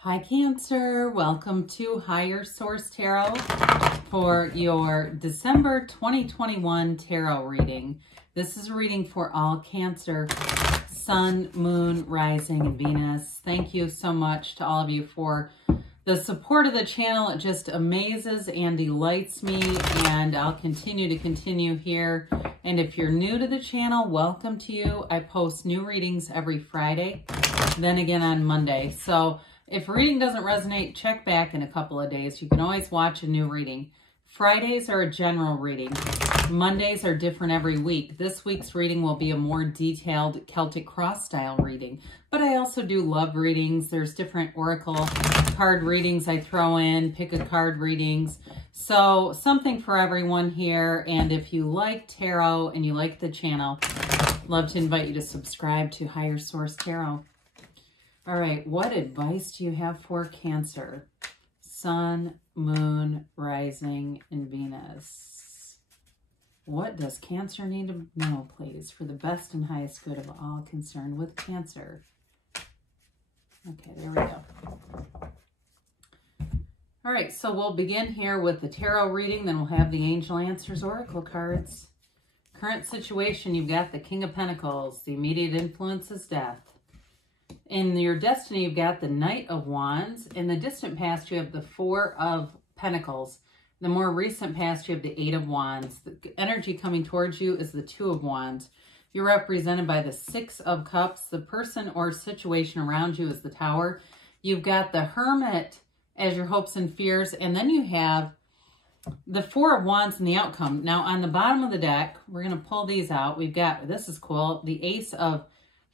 Hi Cancer, welcome to Higher Source Tarot for your December 2021 tarot reading. This is a reading for all Cancer, Sun, Moon, Rising, and Venus. Thank you so much to all of you for the support of the channel. It just amazes and delights me, and I'll continue here. And if you're new to the channel, welcome to you. I post new readings every Friday, then again on Monday. So if a reading doesn't resonate, check back in a couple of days. You can always watch a new reading. Fridays are a general reading. Mondays are different every week. This week's reading will be a more detailed Celtic cross style reading. But I also do love readings. There's different oracle card readings I throw in, pick a card readings. So something for everyone here. And if you like tarot and you like the channel, I'd love to invite you to subscribe to Higher Source Tarot. All right, what advice do you have for Cancer? Sun, Moon, Rising, and Venus. What does Cancer need to know, please, for the best and highest good of all concerned with Cancer? Okay, there we go. All right, so we'll begin here with the tarot reading, then we'll have the Angel Answers Oracle cards. Current situation, you've got the King of Pentacles. The immediate influence is death. In your destiny, you've got the Knight of Wands. In the distant past, you have the Four of Pentacles. The more recent past, you have the Eight of Wands. The energy coming towards you is the Two of Wands. You're represented by the Six of Cups. The person or situation around you is the Tower. You've got the Hermit as your hopes and fears. And then you have the Four of Wands and the outcome. Now, on the bottom of the deck, we're going to pull these out. We've got, this is cool, the Ace of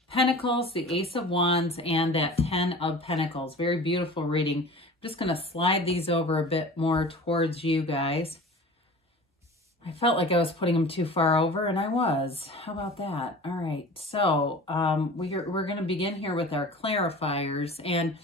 Pentacles, the Ace of Wands, and that 10 of Pentacles. Very beautiful reading. I'm just going to slide these over a bit more towards you guys. I felt like I was putting them too far over, and I was. How about that? All right, so we're going to begin here with our clarifiers. And,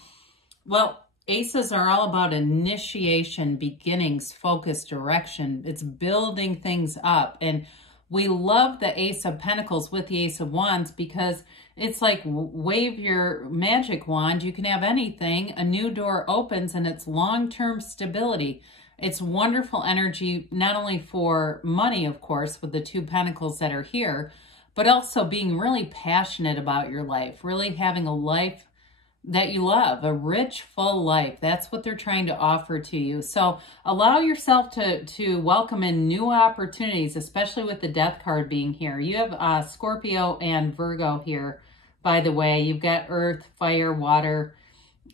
well, aces are all about initiation, beginnings, focus, direction. It's building things up. And we love the Ace of Pentacles with the Ace of Wands because it's like wave your magic wand. You can have anything. A new door opens and it's long-term stability. It's wonderful energy, not only for money, of course, with the two pentacles that are here, but also being really passionate about your life, really having a life that you love, a rich, full life. That's what they're trying to offer to you. So allow yourself to welcome in new opportunities, especially with the Death card being here. You have Scorpio and Virgo here, by the way. You've got Earth, Fire, Water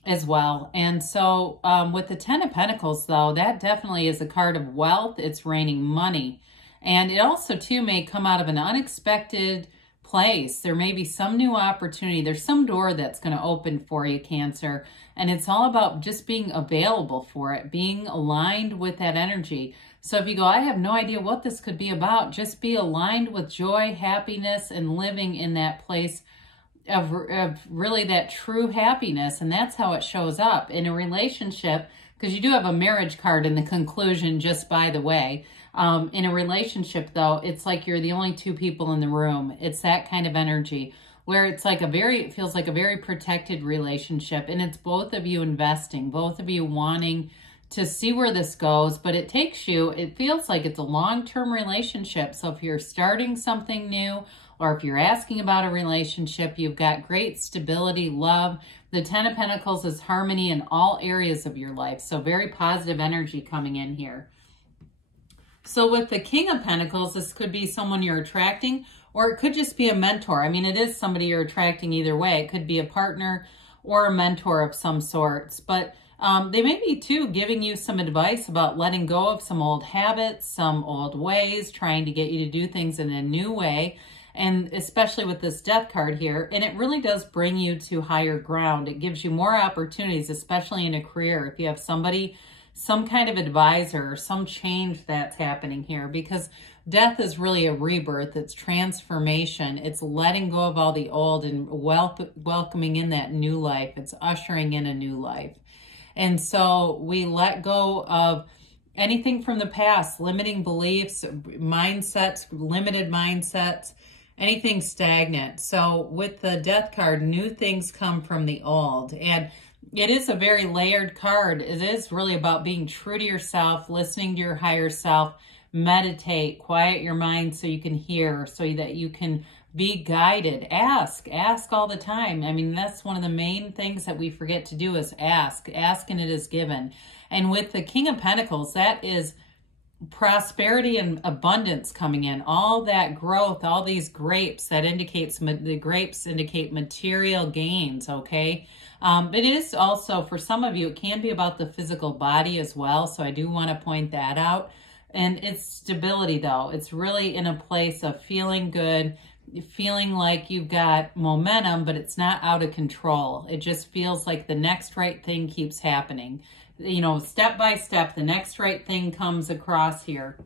as well. And so with the Ten of Pentacles, though, that definitely is a card of wealth. It's raining money. And it also, too, may come out of an unexpected place. There may be some new opportunity. There's some door that's going to open for you, Cancer. And it's all about just being available for it, being aligned with that energy. So if you go, I have no idea what this could be about, just be aligned with joy, happiness, and living in that place of really that true happiness. And that's how it shows up in a relationship, because you do have a marriage card in the conclusion, just by the way. In a relationship, though, it's like you're the only two people in the room. It's that kind of energy where it's like it feels like a very protected relationship. And it's both of you investing, both of you wanting to see where this goes. But it feels like it's a long-term relationship. So if you're starting something new, or if you're asking about a relationship, you've got great stability, love. The Ten of Pentacles is harmony in all areas of your life. So very positive energy coming in here. So with the King of Pentacles, this could be someone you're attracting, or it could just be a mentor. I mean, it is somebody you're attracting either way. It could be a partner or a mentor of some sorts. But they may be, too, giving you some advice about letting go of some old habits, some old ways, trying to get you to do things in a new way. And especially with this Death card here, and it really does bring you to higher ground. It gives you more opportunities, especially in a career. If you have somebody, some kind of advisor, or some change that's happening here, because death is really a rebirth. It's transformation. It's letting go of all the old and welcoming in that new life. It's ushering in a new life. And so we let go of anything from the past, limiting beliefs, mindsets, limited mindsets, anything stagnant. So with the Death card, new things come from the old. And it is a very layered card. It is really about being true to yourself, listening to your higher self, meditate, quiet your mind so you can hear, so that you can be guided. Ask all the time. I mean, that's one of the main things that we forget to do is ask and it is given. And with the King of Pentacles, that is prosperity and abundance coming in, all that growth, all these grapes, that indicates, the grapes indicate material gains, okay? But it is also, for some of you, it can be about the physical body as well, so I do want to point that out. And it's stability, though. It's really in a place of feeling good, feeling like you've got momentum, but it's not out of control. It just feels like the next right thing keeps happening. You know, step by step, the next right thing comes across here.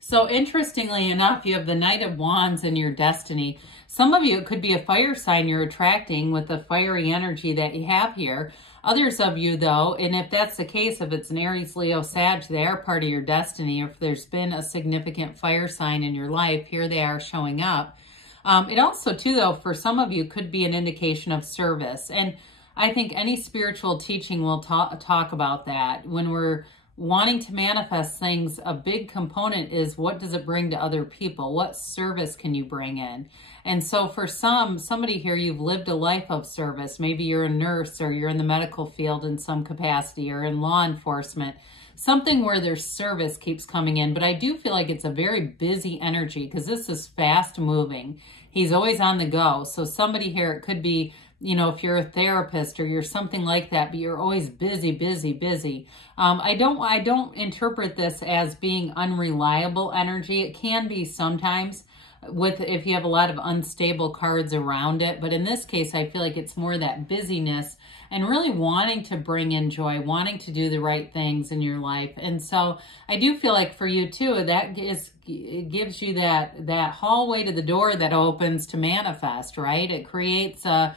So interestingly enough, you have the Knight of Wands in your destiny. Some of you, it could be a fire sign you're attracting with the fiery energy that you have here. Others of you, though, and if that's the case, if it's an Aries, Leo, Sag, they are part of your destiny. If there's been a significant fire sign in your life, here they are showing up. It also, too, though, for some of you, could be an indication of service. And I think any spiritual teaching will talk about that. When we're wanting to manifest things, a big component is, what does it bring to other people? What service can you bring in? And so for somebody here, you've lived a life of service. Maybe you're a nurse, or you're in the medical field in some capacity, or in law enforcement. Something where there's service keeps coming in. But I do feel like it's a very busy energy, because this is fast moving. He's always on the go. So somebody here, it could be, you know, if you're a therapist or you're something like that, but you're always busy, busy, busy. I don't interpret this as being unreliable energy. It can be sometimes, if you have a lot of unstable cards around it. But in this case, I feel like it's more that busyness and really wanting to bring in joy, wanting to do the right things in your life. And so I do feel like for you too, it gives you that hallway to the door that opens to manifest, right? It creates a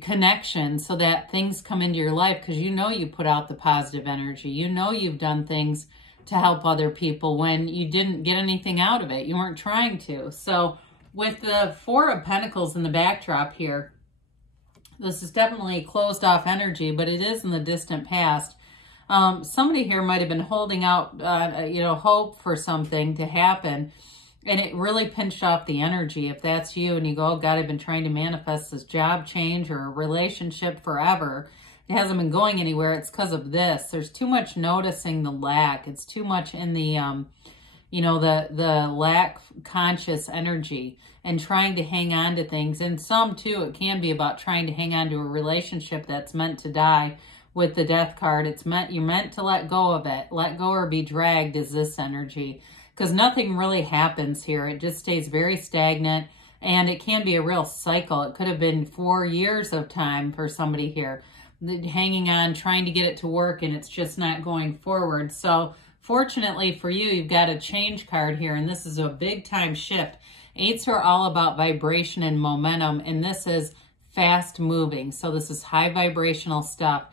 connection so that things come into your life, because you know you put out the positive energy. You know you've done things to help other people when you didn't get anything out of it. You weren't trying to. So with the Four of Pentacles in the backdrop here, this is definitely closed off energy, but it is in the distant past. Somebody here might have been holding out, hope for something to happen, and it really pinched off the energy. If that's you and you go, oh God, I've been trying to manifest this job change or a relationship forever, it hasn't been going anywhere, it's because of this. There's too much noticing the lack. It's too much in the, the lack conscious energy and trying to hang on to things. And some too, it can be about trying to hang on to a relationship that's meant to die. With the Death card, you're meant to let go of it. Let go or be dragged is this energy. Because nothing really happens here. It just stays very stagnant, and it can be a real cycle. It could have been 4 years of time for somebody here, hanging on, trying to get it to work, and it's just not going forward. So fortunately for you, you've got a change card here, and this is a big time shift. Eights are all about vibration and momentum, and this is fast moving. So this is high vibrational stuff.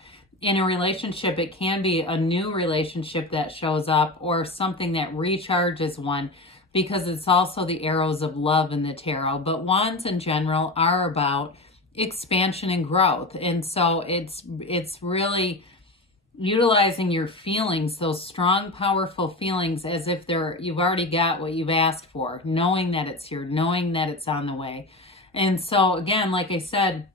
In a relationship, it can be a new relationship that shows up, or something that recharges one, because it's also the arrows of love in the tarot. But wands in general are about expansion and growth. And so it's really utilizing your feelings, those strong, powerful feelings, as if you've already got what you've asked for, knowing that it's here, knowing that it's on the way. And so again, like I said,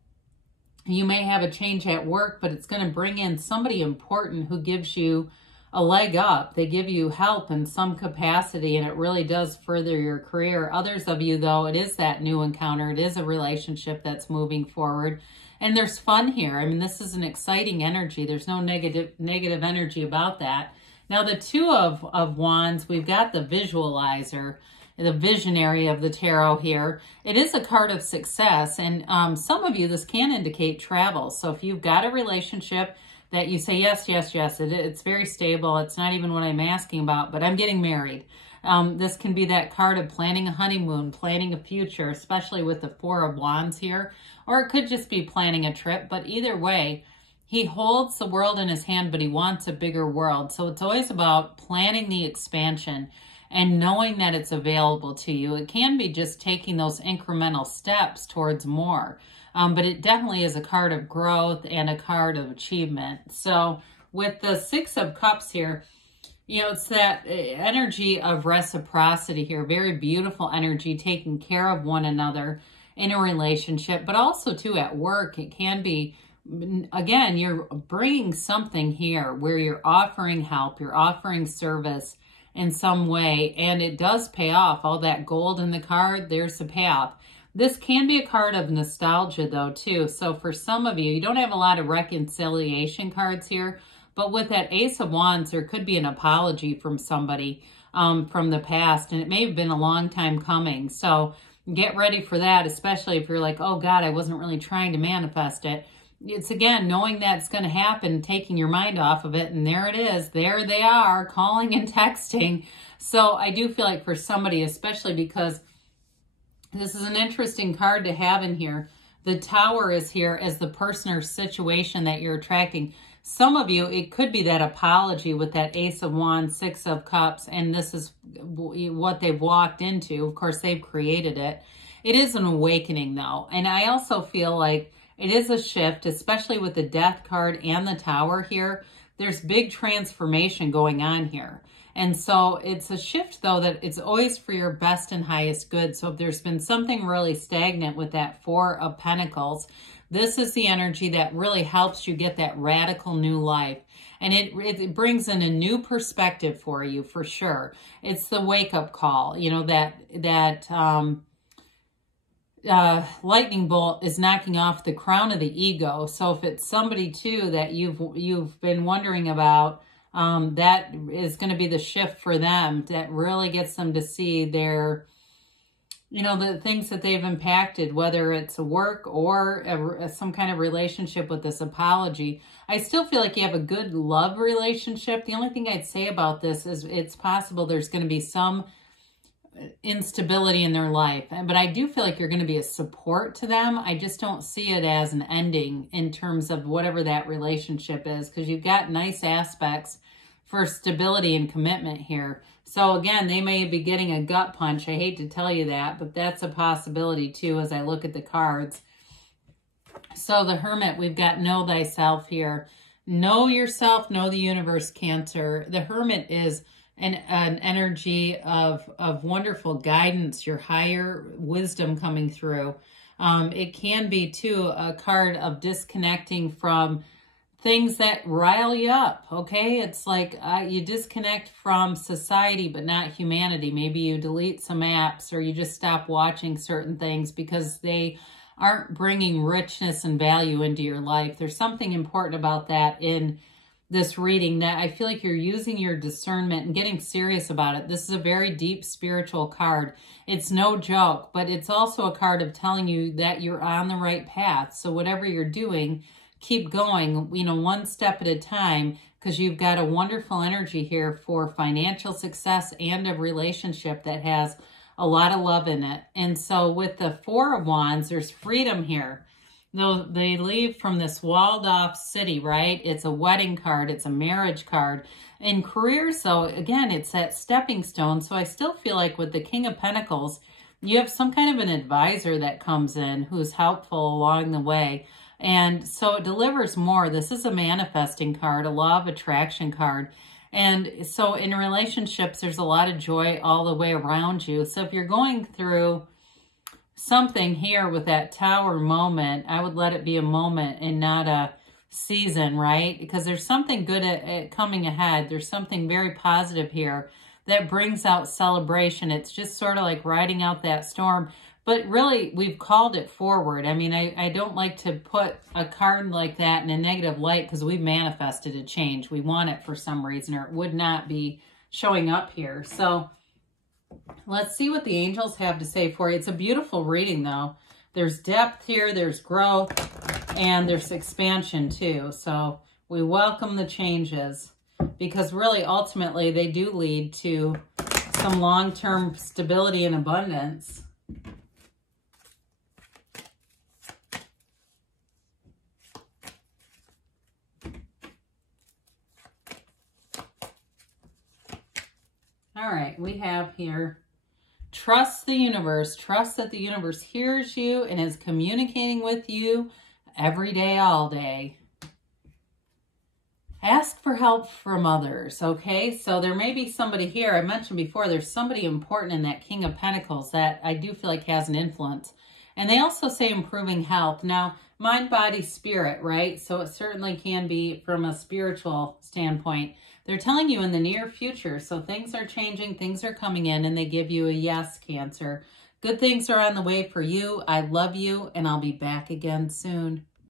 you may have a change at work, but it's going to bring in somebody important who gives you a leg up. They give you help in some capacity, and it really does further your career. Others of you, though, it is that new encounter. It is a relationship that's moving forward. And there's fun here. I mean, this is an exciting energy. There's no negative energy about that. Now, the Two of Wands, we've got the visualizer, the visionary of the tarot here. It is a card of success, and some of you, this can indicate travel. So if you've got a relationship that you say, yes, yes, yes, it's very stable, it's not even what I'm asking about, but I'm getting married. This can be that card of planning a honeymoon, planning a future, especially with the Four of Wands here, or it could just be planning a trip. But either way, he holds the world in his hand, but he wants a bigger world. So it's always about planning the expansion and knowing that it's available to you. It can be just taking those incremental steps towards more. but it definitely is a card of growth and a card of achievement. So with the Six of Cups here, you know, it's that energy of reciprocity here. Very beautiful energy, taking care of one another in a relationship, but also too at work. It can be, again, you're bringing something here where you're offering help, you're offering service in some way, and it does pay off. All that gold in the card, there's the payoff. This can be a card of nostalgia though too. So for some of you, you don't have a lot of reconciliation cards here, but with that Ace of Wands, there could be an apology from somebody from the past, and it may have been a long time coming. So get ready for that, especially if you're like, oh God, I wasn't really trying to manifest it. It's, again, knowing that's going to happen, taking your mind off of it, and there it is. There they are, calling and texting. So I do feel like for somebody, especially because this is an interesting card to have in here, the Tower is here as the person or situation that you're attracting. Some of you, it could be that apology with that Ace of Wands, Six of Cups, and this is what they've walked into. Of course, they've created it. It is an awakening, though. And I also feel like it is a shift, especially with the Death card and the Tower here. There's big transformation going on here. And so it's a shift, though, that it's always for your best and highest good. So if there's been something really stagnant with that Four of Pentacles, this is the energy that really helps you get that radical new life. And it brings in a new perspective for you, for sure. It's the wake-up call, you know, that lightning bolt is knocking off the crown of the ego. So if it's somebody, too, that you've been wondering about, that is going to be the shift for them that really gets them to see their, you know, the things that they've impacted, whether it's a work or some kind of relationship with this apology. I still feel like you have a good love relationship. The only thing I'd say about this is it's possible there's going to be some instability in their life. But I do feel like you're going to be a support to them. I just don't see it as an ending in terms of whatever that relationship is, because you've got nice aspects for stability and commitment here. So again, they may be getting a gut punch. I hate to tell you that, but that's a possibility too as I look at the cards. So the Hermit, we've got know thyself here. Know yourself, know the universe, Cancer. The Hermit is an energy of wonderful guidance, your higher wisdom coming through. It can be too a card of disconnecting from things that rile you up, okay? It's like you disconnect from society but not humanity. Maybe you delete some apps or you just stop watching certain things because they aren't bringing richness and value into your life. There's something important about that in this reading that I feel like you're using your discernment and getting serious about it. This is a very deep spiritual card. It's no joke, but it's also a card of telling you that you're on the right path. So whatever you're doing, keep going, you know, one step at a time, because you've got a wonderful energy here for financial success and a relationship that has a lot of love in it. And so with the Four of Wands, there's freedom here. Though they leave from this walled off city, right? It's a wedding card. It's a marriage card. In careers, though, again, it's that stepping stone. So I still feel like with the King of Pentacles, you have some kind of an advisor that comes in who's helpful along the way. And so it delivers more. This is a manifesting card, a law of attraction card. And so in relationships, there's a lot of joy all the way around you. So if you're going through something here with that Tower moment, I would let it be a moment and not a season, right? Because there's something good at coming ahead. There's something very positive here that brings out celebration. It's just sort of like riding out that storm. But really, we've called it forward. I mean, I don't like to put a card like that in a negative light because we've manifested a change. We want it for some reason, or it would not be showing up here. So let's see what the angels have to say for you. It's a beautiful reading, though. There's depth here, there's growth, and there's expansion, too. So we welcome the changes because really, ultimately, they do lead to some long-term stability and abundance. All right, we have here trust the universe. Trust that the universe hears you and is communicating with you every day, all day. Ask for help from others, okay? So there may be somebody here. I mentioned before, there's somebody important in that King of Pentacles that I do feel like has an influence. And they also say improving health. Now, mind, body, spirit, right? So it certainly can be from a spiritual standpoint. They're telling you in the near future. So things are changing, things are coming in, and they give you a yes, Cancer. Good things are on the way for you. I love you, and I'll be back again soon.